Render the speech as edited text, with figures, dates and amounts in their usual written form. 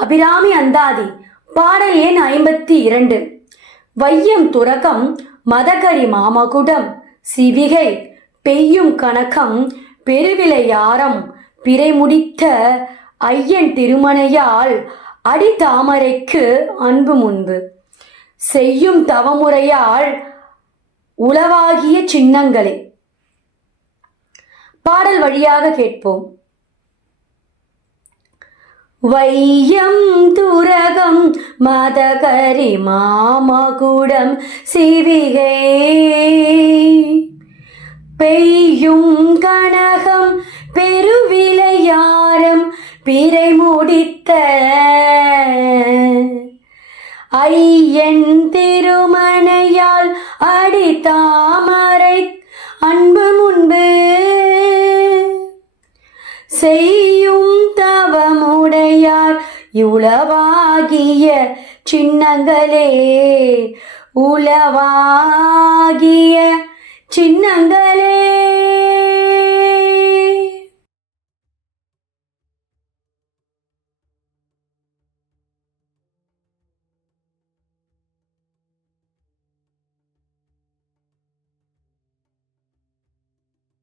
அபிராமி அந்தாதி பாடல் எண் 52. வையம் துறக்கம் மதகரி மாமகுடம் சிவிகை பெய்யும் கணக்கம் பெருவிளையாரம் பிறை முடித்த ஐயன் திருமணையால் அடித்தாமரைக்கு அன்பு முன்பு செய்யும் தவமுறையால் உளவாகிய சின்னங்களே. பாடல் வழியாக கேட்போம். வையம் துரகம் மதகரி மாமகுடம் சிவிகை பெய்யும் கனகம் பெருவிளையாரம் பிறை முடித்த ஐயன் திருமணையால் அடித்தாமரை அன்பு முன்பு செய்யும் தவமுடையார் உளவாகிய சின்னங்களே, உளவாகிய சின்னங்களே.